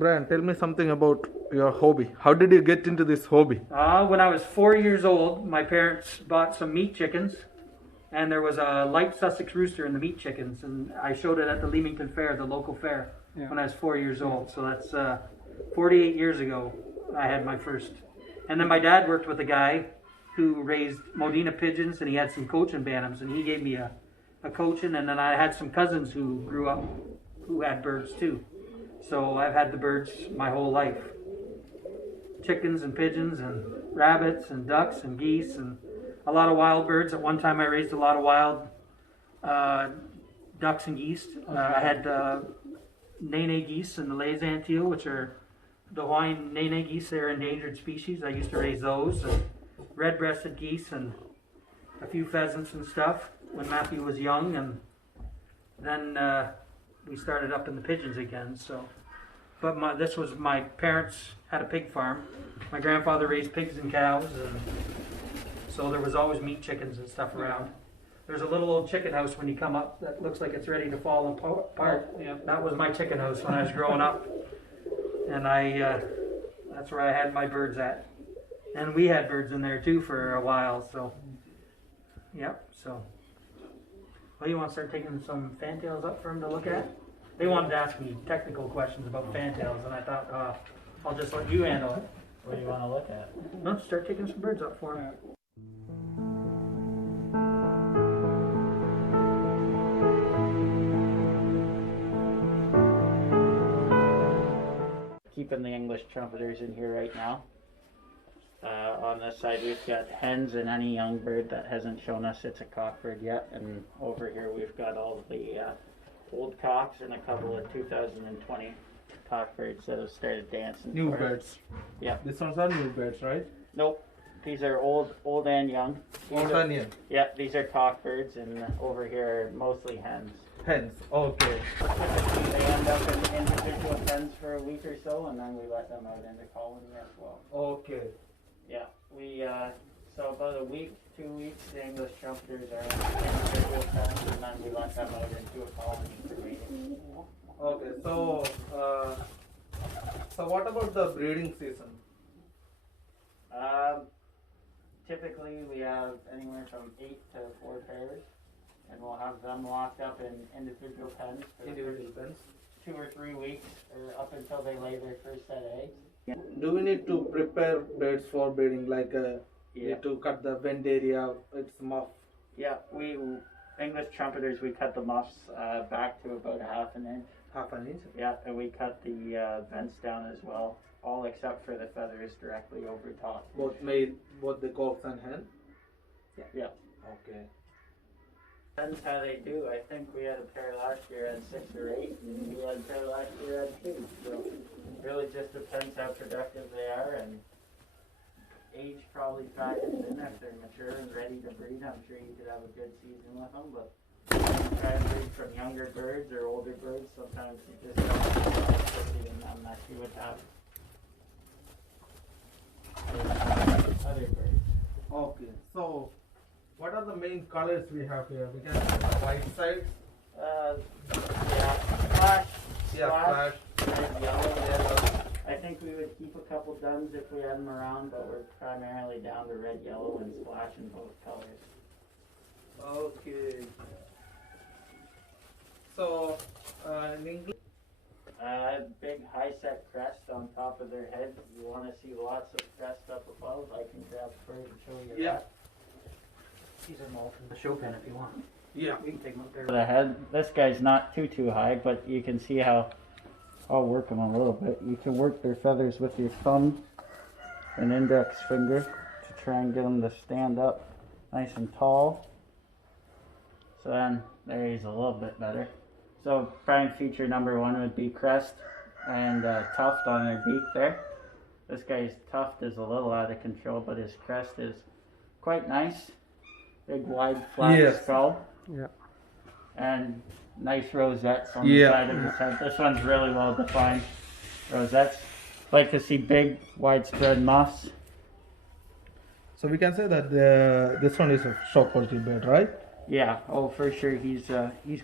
Brian, tell me something about your hobby. How did you get into this hobby? When I was 4 years old, my parents bought some meat chickens, and there was a light Sussex rooster in the meat chickens, and I showed it at the Leamington Fair, the local fair, when I was 4 years old. So that's 48 years ago I had my first. And then my dad worked with a guy who raised Modena pigeons, and he had some Cochin bantams, and he gave me a Cochin, and then I had some cousins who grew up who had birds too. So I've had the birds my whole life. Chickens and pigeons and rabbits and ducks and geese and a lot of wild birds. At one time I raised a lot of wild ducks and geese. I had nene geese and the Lays Antio, which are the Hawaiian nene geese. They're endangered species. I used to raise those. And red-breasted geese and a few pheasants and stuff when Matthew was young. And then we started up in the pigeons again. But this was my parents had a pig farm. My grandfather raised pigs and cows, and so there was always meat chickens and stuff around. There's a little old chicken house when you come up that looks like it's ready to fall apart. Yeah. That was my chicken house when I was growing up, and that's where I had my birds at. And we had birds in there too for a while. So, yep. So, well, you want to start taking some fantails up for them to look at? They wanted to ask me technical questions about fantails, and I thought, I'll just let you handle it. What do you want to look at? No, start taking some birds up for them. Keeping the English Trumpeters in here right now. On this side we've got hens and any young bird that hasn't shown us it's a cockbird yet, and over here we've got all the old cocks and a couple of 2020 cockbirds that have started dancing. New birds. Yeah. These ones are new birds, right? Nope. These are old and young. Old and young. Yeah, these are cockbirds, and over here are mostly hens. Hens. Okay. They end up in individual pens for a week or so, and then we let them out into colony as well. Okay. Yeah, so about a week, 2 weeks, the English Trumpeters are in individual pens, and then we let them out into a colony for mating. Okay, so what about the breeding season? Typically we have anywhere from 8 to 4 pairs, and we'll have them locked up in individual pens for 2 or 3 weeks, or up until they lay their first set of eggs. Yeah. Do we need to prepare birds for breeding, like need to cut the vent area, its muff? Yeah, we English Trumpeters, we cut the muffs back to about ½ an inch. Half an inch? Yeah, and we cut the vents down as well, all except for the feathers directly over top. Both the cocks and hens? Yeah. Okay. Depends how they do. I think we had a pair last year at 6 or 8, and we had a pair last year at 2. So it really just depends how productive they are, and age probably factors in. If they're mature and ready to breed, I'm sure you could have a good season with them. But when you try and breed from younger birds or older birds, sometimes you just don't have the productivity in them that you would have other birds. Okay, so what are the main colors we have here? We can have white sides. Flash. Flash. And yellow. I think we would keep a couple duns if we had them around, but we're primarily down to red, yellow, and splash in both colors. Okay. So, in English. Big high set crest on top of their head. You want to see lots of crest up above, I can grab the bird and show you Yeah. that. These are all from the show pen if you want. Yeah. We can take them up there. The head, this guy's not too high, but you can see how I'll work them a little bit. You can work their feathers with your thumb and index finger to try and get them to stand up nice and tall. So then there he's a little bit better. So prime feature number one would be crest and tuft on their beak there. This guy's tuft is a little out of control, but his crest is quite nice. Big wide flat skull. Yeah. And nice rosettes on the side of his head. This one's really well defined. Rosettes. Like to see big widespread muffs. So we can say that this one is a show quality bird, right? Yeah, oh for sure, he's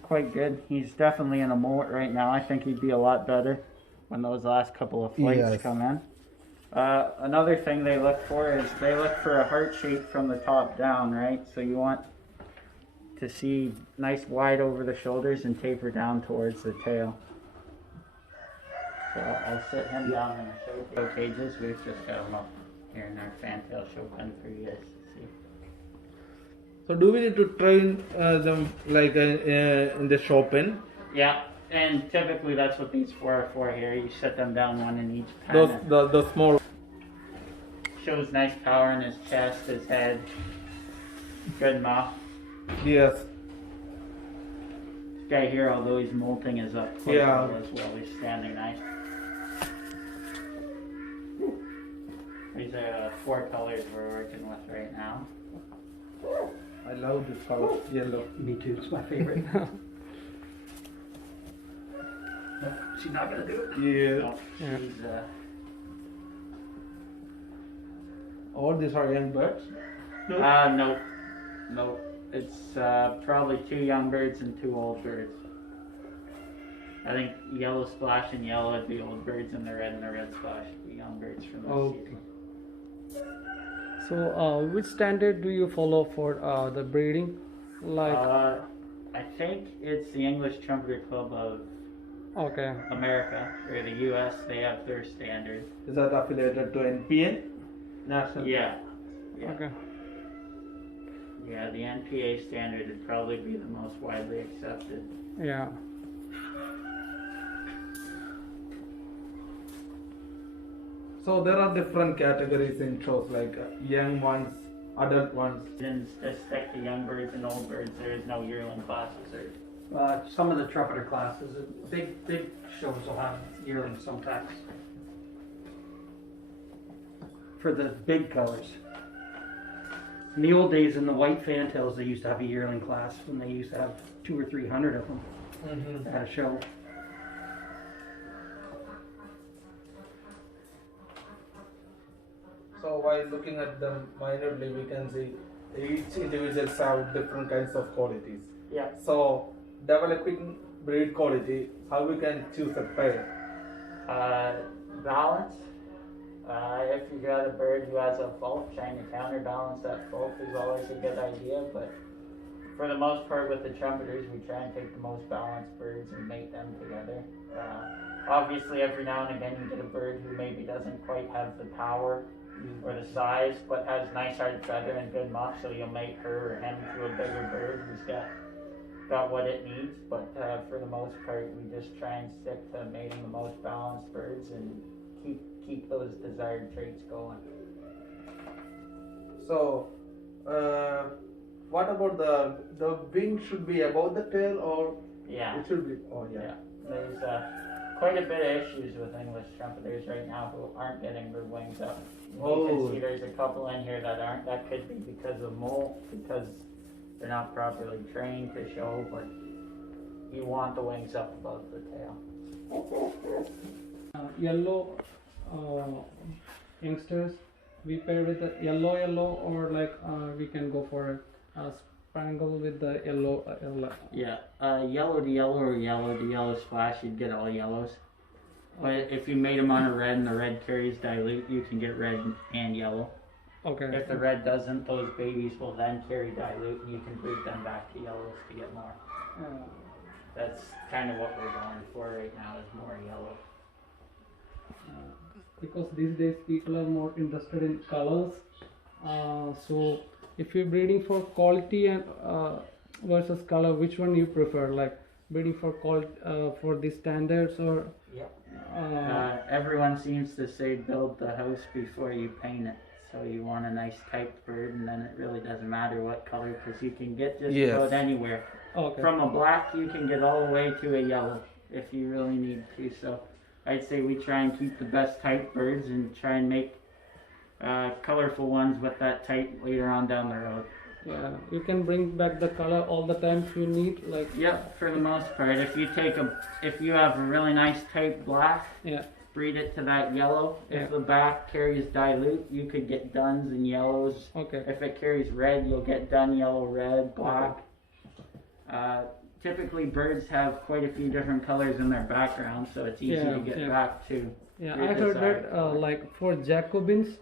quite good. He's definitely in a molt right now. I think he'd be a lot better when those last couple of flights come in. Another thing they look for is they look for a heart shape from the top down, right? So you want to see nice wide over the shoulders and taper down towards the tail. So I'll sit him down in the show cages. We've just got him up here in our fantail show pen for you guys to see. So do we need to train them like in the show pen? Yeah, and typically that's what these four are for here. You set them down one in each pen. The small. Shows nice power in his chest, his head. Good mouth. Yes. This guy here, although he's molting, is up close as well. He's standing nice. These are four colors we're working with right now. I love this color, yellow. Me too, it's my favorite. No, she's not gonna do it. Yeah. No, she's, All these are young birds? no. No. It's probably 2 young birds and 2 old birds. I think yellow splash and yellow would be old birds, and the red splash would be young birds from this season. So, which standard do you follow for the breeding? Like, I think it's the English Trumpeter Club of America, or the U.S. They have their standard. Is that affiliated to NPN? National? Yeah. Okay. Yeah, the NPA standard would probably be the most widely accepted. Yeah. So there are different categories in shows, like young ones, adult ones. Pigeons just stick to young birds and old birds. There is no yearling classes or. Some of the trumpeter classes, big shows will have yearlings sometimes. For the big colors. In the old days, in the white fantails, they used to have a yearling class, and they used to have 200 or 300 of them at a show. So while looking at them minorly, we can see each individuals have different kinds of qualities. Yeah. So developing breed quality, how we can choose a pair? Balance. If you got a bird who has a fault, trying to counterbalance that fault is always a good idea, but for the most part with the trumpeters, we try and take the most balanced birds and mate them together. Obviously, every now and again you get a bird who maybe doesn't quite have the power or the size, but has nice hard feather and good muff, so you'll mate her or him to a bigger bird who's got what it needs. But for the most part, we just try and stick to mating the most balanced birds and keep those desired traits going. So, what about the wing should be above the tail, or it should be? Oh yeah. There's quite a bit of issues with English trumpeters right now who aren't getting their wings up. You can see there's a couple in here that aren't. That could be because of molt, because they're not properly trained to show, but you want the wings up above the tail. Yellow youngsters, we pair with the yellow, or like we can go for a spangle with the yellow. Yeah, yellow to yellow or yellow to yellow splash, you'd get all yellows. But if you made them on a red and the red carries dilute, you can get red and yellow. Okay. If the red doesn't, those babies will then carry dilute, and you can breed them back to yellows to get more. That's kind of what we're going for right now, is more yellow. Because these days people are more interested in colors. So if you're breeding for quality and versus color, which one you prefer? Like breeding for for the standards or? Yep. Everyone seems to say build the house before you paint it. So you want a nice typed bird, and then it really doesn't matter what color, because you can get just about anywhere. Okay. From a black, you can get all the way to a yellow if you really need to. So I'd say we try and keep the best typed birds and try and make colorful ones with that type later on down the road. Yeah, you can bring back the color all the time if you need, like. Yep, for the most part. If you have a really nice type black, breed it to that yellow. If the back carries dilute, you could get duns and yellows. Okay. If it carries red, you'll get dun, yellow, red, black. Typically birds have quite a few different colors in their background, so it's easy to get back to. Yeah, I heard that like for Jacobins,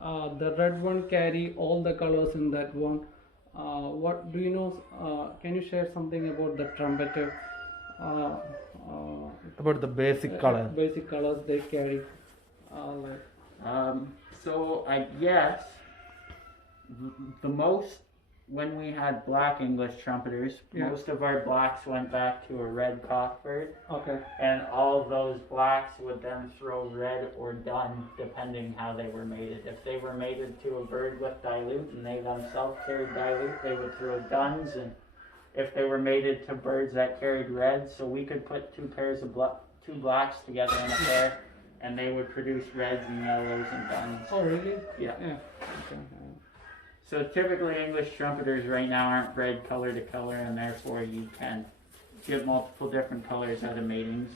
the red one carry all the colors in that one. What do you know? Can you share something about the trumpeter? About the basic color. Basic colors they carry. So I guess the most, when we had black English trumpeters, most of our blacks went back to a red cockbird. Okay. And all those blacks would then throw red or dun, depending how they were mated. If they were mated to a bird with dilute and they themselves carried dilute, they would throw duns. And if they were mated to birds that carried red, so we could put two blacks together in a pair, and they would produce reds and yellows and duns. Oh, really? Yeah. Okay. So typically English trumpeters right now aren't bred color to color, and therefore you can get multiple different colors out of matings.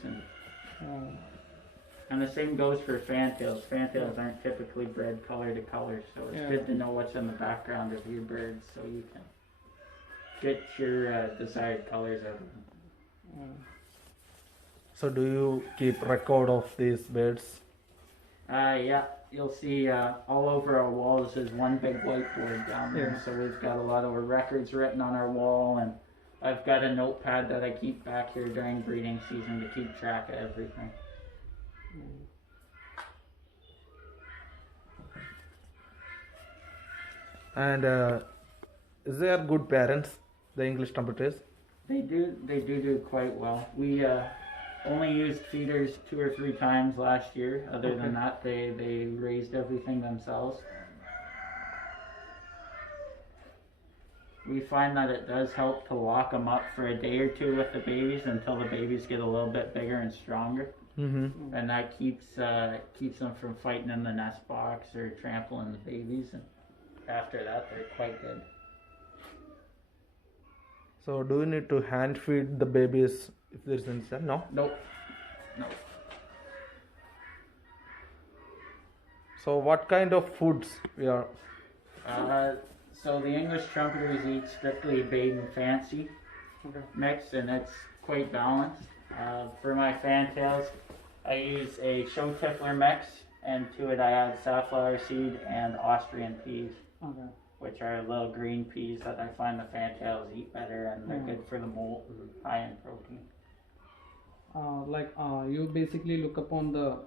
And the same goes for fantails. Fantails aren't typically bred color to color, so it's good to know what's in the background of your birds so you can get your desired colors out of them. So do you keep record of these birds? Yeah. You'll see all over our walls is one big whiteboard down there. So we've got a lot of our records written on our wall, and I've got a notepad that I keep back here during breeding season to keep track of everything. And is they are good parents, the English trumpeters? They do quite well. We only used feeders 2 or 3 times last year. Other than that, they raised everything themselves. We find that it does help to lock them up for a day or two with the babies until the babies get a little bit bigger and stronger. Mm-hmm. And that keeps them from fighting in the nest box or trampling the babies. And after that, they're quite good. So do you need to hand feed the babies if there's any? No? Nope. So what kind of foods we are? So the English trumpeters eat strictly bait and fancy mix, and it's quite balanced. For my fantails, I use a show tippler mix, and to it I add safflower seed and Austrian peas, which are little green peas that I find the fantails eat better, and they're good for the molt and high in protein. You basically look upon the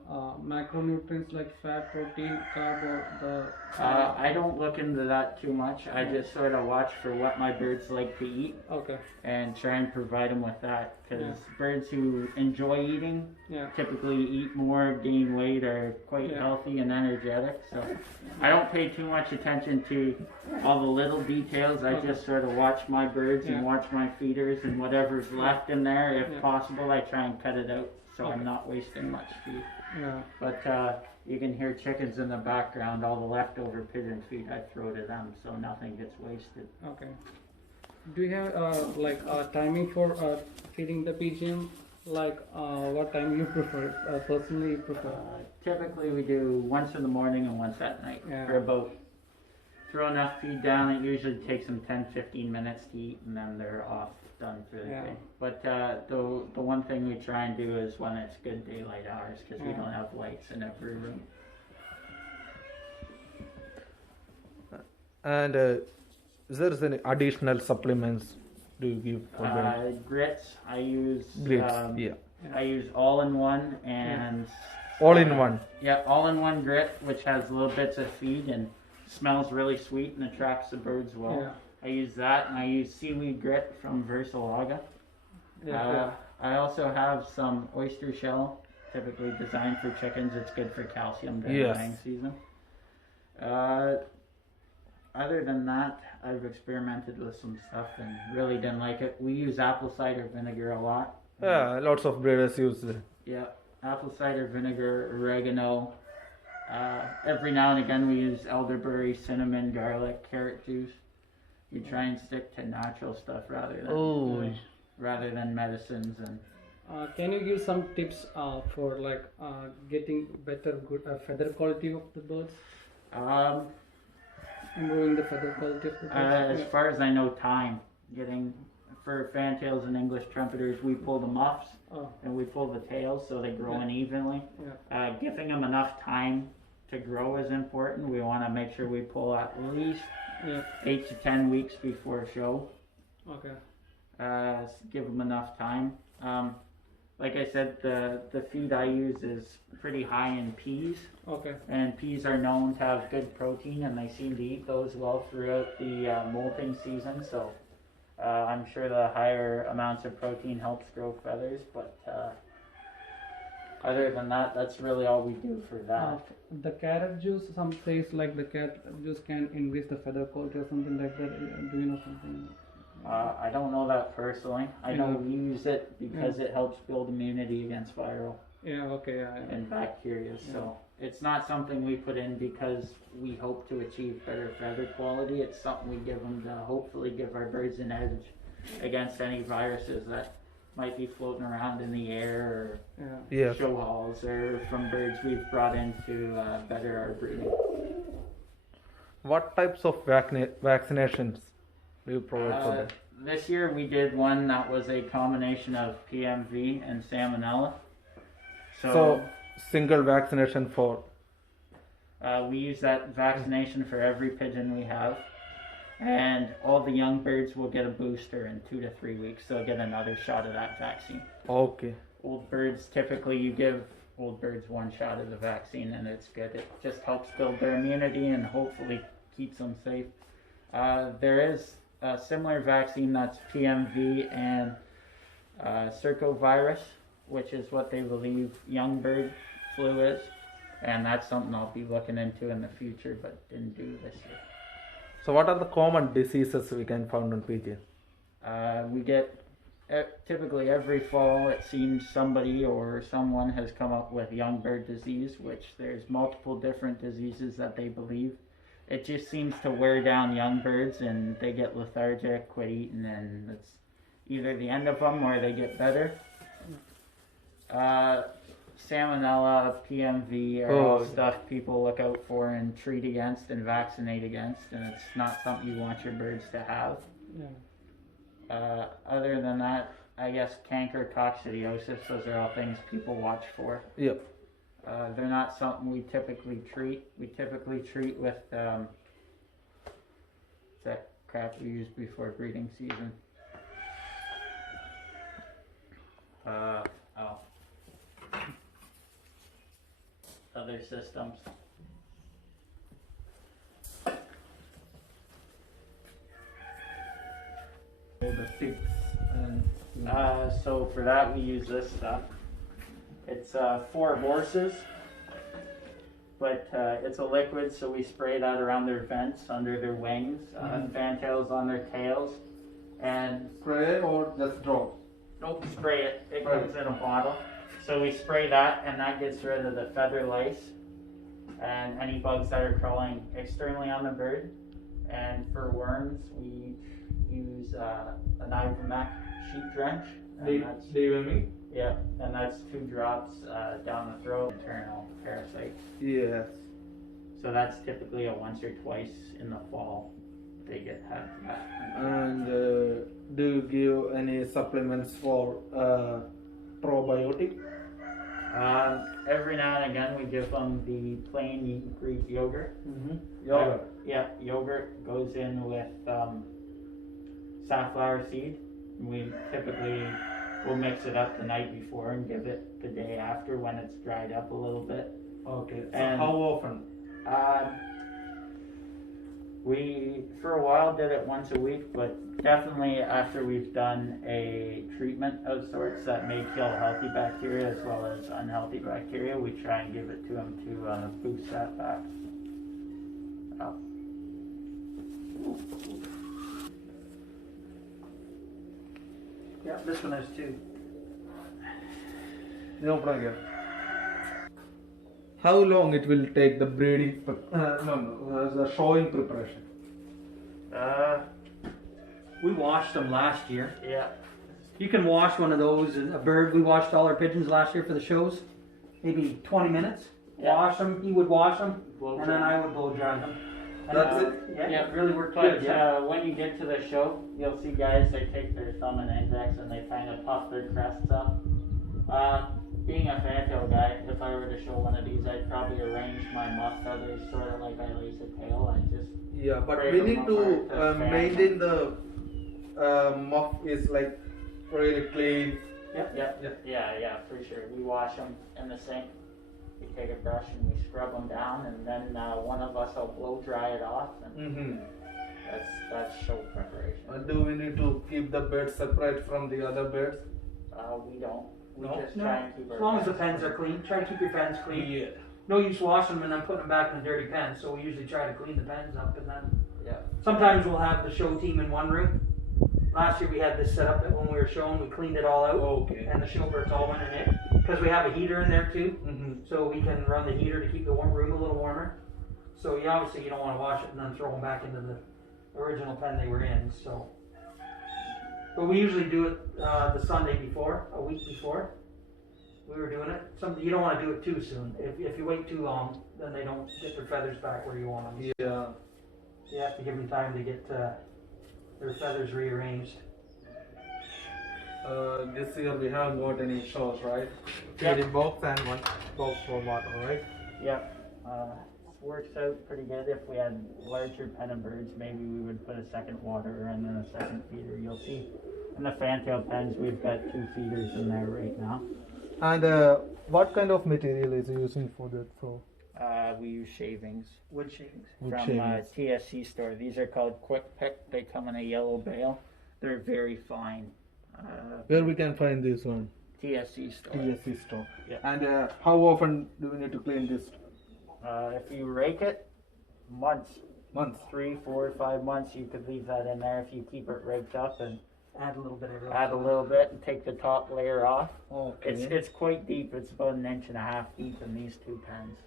macronutrients like fat, protein, carb, or the. I don't look into that too much. I just sort of watch for what my birds like to eat. And try and provide them with that, because birds who enjoy eating typically eat more, gain weight, are quite healthy and energetic. So I don't pay too much attention to all the little details. I just sort of watch my birds and watch my feeders, and whatever's left in there, if possible, I try and cut it out so I'm not wasting much feed. But you can hear chickens in the background, all the leftover pigeon feed I throw to them, so nothing gets wasted. Do you have timing for feeding the pigeon? What time you prefer? Personally, you prefer? Typically, we do once in the morning and once at night. For about, throw enough feed down. It usually takes them 10-15 minutes to eat, and then they're off, done for the day. But the one thing we try and do is when it's good daylight hours, because we don't have lights in every room. And is there any additional supplements do you give for them? Grits. I use Grits, yeah. I use all-in-one and All in one. yeah, all-in-one grit, which has little bits of feed and smells really sweet and attracts the birds well. Yeah. I use that, and I use seaweed grit from Versalaga. Yeah. I also have some oyster shell, typically designed for chickens. It's good for calcium during Yes. laying season. Other than that, I've experimented with some stuff and really didn't like it. We use apple cider vinegar a lot. Yeah, lots of breeders use Yeah, apple cider vinegar, oregano. Every now and again we use elderberry, cinnamon, garlic, carrot juice. You try and stick to natural stuff rather than medicines. And Can you give some tips for like getting better good feather quality of the birds? Improving the feather quality of the birds. as far as I know, time getting for fantails and English trumpeters, we pull the muffs and we pull the tails so they grow in evenly. Yeah. Giving them enough time to grow is important. We want to make sure we pull at least 8 to 10 weeks before show. Okay. Give them enough time. Like I said, the feed I use is pretty high in peas. Okay. And peas are known to have good protein, and they seem to eat those well throughout the molting season. So I'm sure the higher amounts of protein helps grow feathers. But other than that, that's really all we do for that. The carrot juice, some says like the carrot juice can increase the feather quality or something like that. Do you know something? I don't know that personally. I know we use it because it helps build immunity against viral and bacteria. So it's not something we put in because we hope to achieve better feather quality. It's something we give them to hopefully give our birds an edge against any viruses that might be floating around in the air or show halls or from birds we've brought in to better our breeding. What types of vaccinations do you provide for them? This year we did one that was a combination of PMV and Salmonella. So single vaccination for? We use that vaccination for every pigeon we have. And all the young birds will get a booster in 2 to 3 weeks. They'll get another shot of that vaccine. Okay. Old birds, typically you give old birds one shot of the vaccine and it's good. It just helps build their immunity and hopefully keeps them safe. There is a similar vaccine that's PMV and circovirus, which is what they believe young bird flu is. And that's something I'll be looking into in the future, but didn't do this year. So what are the common diseases we can find on pigeon? We get, typically every fall it seems somebody or someone has come up with young bird disease, which there's multiple different diseases that they believe. It just seems to wear down young birds and they get lethargic, quit eating, and it's either the end of them or they get better. Salmonella, PMV are all stuff people look out for and treat against and vaccinate against, and it's not something you want your birds to have. Other than that, I guess canker, coccidiosis, those are all things people watch for. Yep. They're not something we typically treat. We typically treat with that crap we use before breeding season. Other systems. The ticks and So for that we use this stuff. It's 4 horses, but it's a liquid, so we spray that around their vents, under their wings, fantails on their tails, and spray or just drop? Nope, spray it. It comes in a bottle. So we spray that, and that gets rid of the feather lice and any bugs that are crawling externally on the bird. And for worms, we use an Ivermectin sheep drench. Deworming? Yeah, and that's 2 drops down the throat, internal parasites. Yes. So that's typically a once or twice in the fall they get had that. And do you give any supplements for probiotic? Every now and again we give them the plain Greek yogurt. Yogurt. Yeah, yogurt goes in with safflower seed. We typically will mix it up the night before and give it the day after when it's dried up a little bit. Okay. So And how often? We for a while did it once a week, but definitely after we've done a treatment of sorts that may kill healthy bacteria as well as unhealthy bacteria, we try and give it to them to boost that back up. Yeah, this one has two. No problem. How long it will take the breeding? The showing preparation. We washed them last year. Yeah. You can wash one of those, a bird. We washed all our pigeons last year for the shows. Maybe 20 minutes. Yeah. Wash them. He would wash them, Blow and dry. then I would blow dry them. And, That's it? Yeah, it really worked But good. Yeah. when you get to the show, you'll see guys, they take their thumb and index and they kind of puff their crests up. Being a fantail guy, if I were to show one of these, I'd probably arrange my muff feathers sort of like I lace a tail. I'd just Yeah, but break we them need to apart to fan maintain the muff is like really clean. Yeah, for sure. We wash them in the sink. We take a brush and we scrub them down, and then one of us will blow dry it off, and that's show preparation. Do we need to keep the birds separate from the other birds? We don't. We No? just try and keep our As long as the pens are clean, try to keep your pens clean. Yeah. No use washing them and then putting them back in a dirty pen. So we usually try to clean the pens up, and then Yeah. sometimes we'll have the show team in one room. Last year we had this set up that when we were showing, we cleaned it all out, Okay. and the showbirds all went in it because we have a heater in there too. So we can run the heater to keep the room a little warmer. So you obviously you don't want to wash it and then throw them back into the original pen they were in. So, but we usually do it the Sunday before, a week before. We were doing it. You don't want to do it too soon. If you wait too long, then they don't get their feathers back where you want them. Yeah. You have to give them time to get their feathers rearranged. This year we haven't got any shows, right? Yep. 3 box and 1 box for water, right? Yep. Works out pretty good. If we had larger pen of birds, maybe we would put a second water and then a second feeder. You'll see in the fantail pens we've got 2 feeders in there right now. And what kind of material is using for that? So We use shavings Wood shavings. from TSC store. These are called Quick Pick. They come in a yellow bale. They're very fine. where we can find this one? TSC store. TSC store. Yeah. And how often do we need to clean this? If you rake it, months. Months. 3, 4, 5 months, you could leave that in there if you keep it raked up and Add a little bit of add a little bit and take the top layer off. Okay. It's quite deep. It's about 1.5 inches deep in these 2 pens.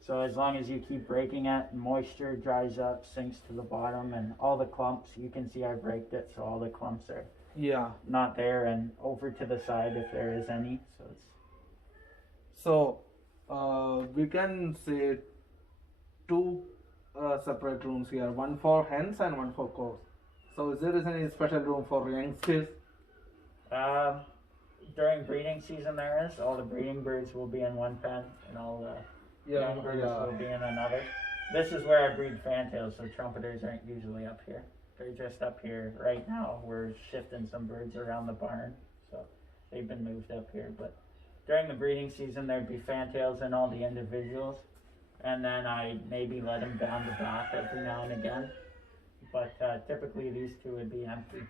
So as long as you keep raking it, moisture dries up, sinks to the bottom, and all the clumps, you can see I've raked it, so all the clumps are Yeah. not there, and over to the side if there is any. So it's So we can say 2 separate rooms here, one for hens and one for cows. So is there any special room for youngsters? during breeding season there is. All the breeding birds will be in one pen, and all the young birds will be in another. This is where I breed fantails, so trumpeters aren't usually up here. They're just up here right now. We're shifting some birds around the barn, so they've been moved up here. But during the breeding season, there'd be fantails in all the individuals, and then I maybe let them down the back every now and again. But typically these 2 would be empty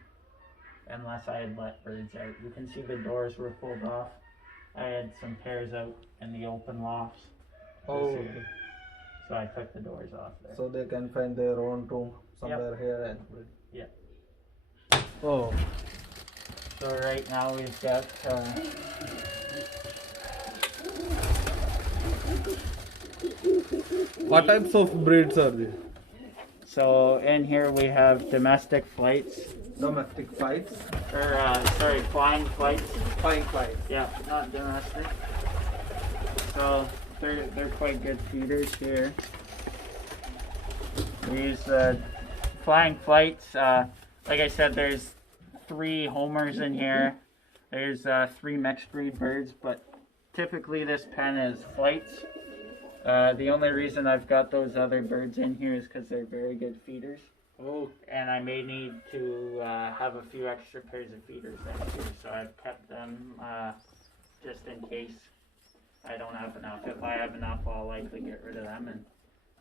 unless I had let birds out. You can see the doors were pulled off. I had some pairs out in the open lofts. Oh. So I took the doors off there. So they can find their own room somewhere here and breed. Yeah. Oh. So right now we've got What types of breeds are they? so in here we have domestic flights, Domestic flights. or flying flights. Flying flights. Yeah, not domestic. So they're quite good feeders here. We use flying flights. Like I said, there's 3 homers in here. There's 3 mixed breed birds, but typically this pen is flights. The only reason I've got those other birds in here is because they're very good feeders. Oh, And I may need to have a few extra pairs of feeders next year, so I've kept them just in case I don't have enough. If I have enough, I'll likely get rid of them and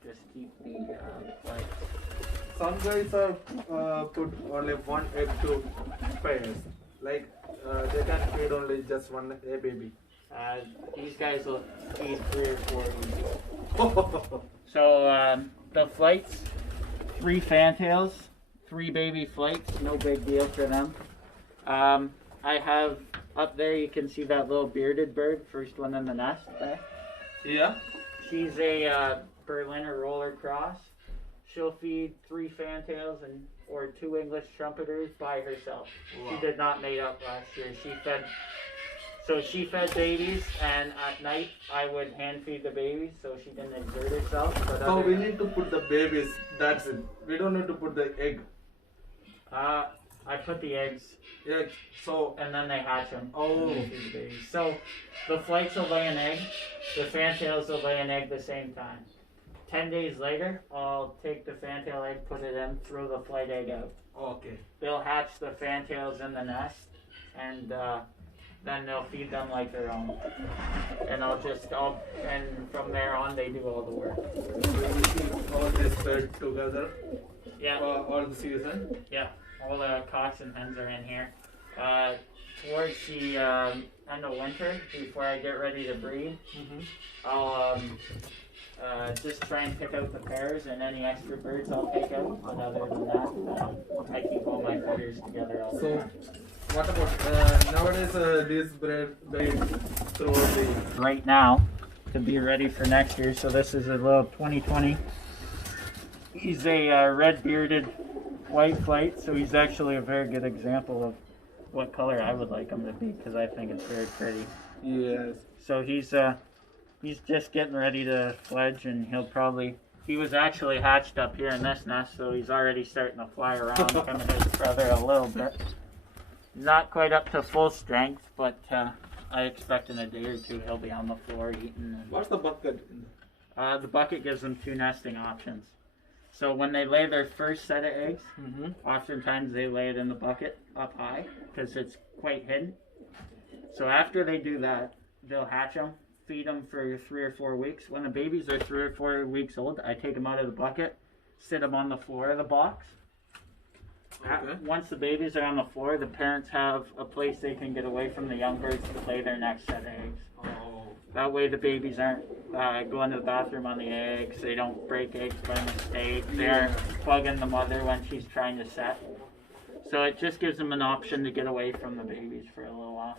just keep the flights. some guys are put only one egg to pairs. Like they can feed only just one a baby. These guys will feed 3 or 4 each. So the flights, 3 fantails, 3 baby flights, no big deal for them. I have up there, you can see that little bearded bird, first one in the nest there. Yeah. She's a Berliner roller cross. She'll feed 3 fantails or 2 English trumpeters by herself. Wow. She did not mate up last year. She fed babies, and at night I would hand feed the babies so she didn't exert herself. But So we need to put the babies. That's it. We don't need to put the egg. I put the eggs, Yeah. So and then they hatch them. Oh. And they feed the babies. So the flights will lay an egg. The fantails will lay an egg the same time. 10 days later, I'll take the fantail egg, put it in, throw the flight egg out. okay. They'll hatch the fantails in the nest, and then they'll feed them like their own. And and from there on, they do all the work. So we keep all this bird together Yeah, all the season. yeah. All the cocks and hens are in here. Towards the end of winter, before I get ready to breed, I'll just try and pick out the pairs, and any extra birds I'll take out. But other than that, I keep all my feeders together all the So time. what about nowadays this bird throughout the Right now, to be ready for next year. So this is a little 2020. He's a red-bearded white flight, so he's actually a very good example of what color I would like him to be, because I think it's very pretty. yes. So he's just getting ready to fledge, and he was actually hatched up here in this nest, so he's already starting to fly around him and his brother a little bit. Not quite up to full strength, but I expect in a day or 2 he'll be on the floor eating. What's the bucket? The bucket gives them 2 nesting options. So when they lay their first set of eggs, oftentimes they lay it in the bucket up high because it's quite hidden. So after they do that, they'll hatch them, feed them for 3 or 4 weeks. When the babies are 3 or 4 weeks old, I take them out of the bucket, sit them on the floor of the box. Okay. Once the babies are on the floor, the parents have a place they can get away from the young birds to lay their next set of eggs. Oh. That way the babies aren't going to the bathroom on the eggs, they don't break eggs by mistake, they aren't bugging the mother when she's trying to set. So it just gives them an option to get away from the babies for a little while.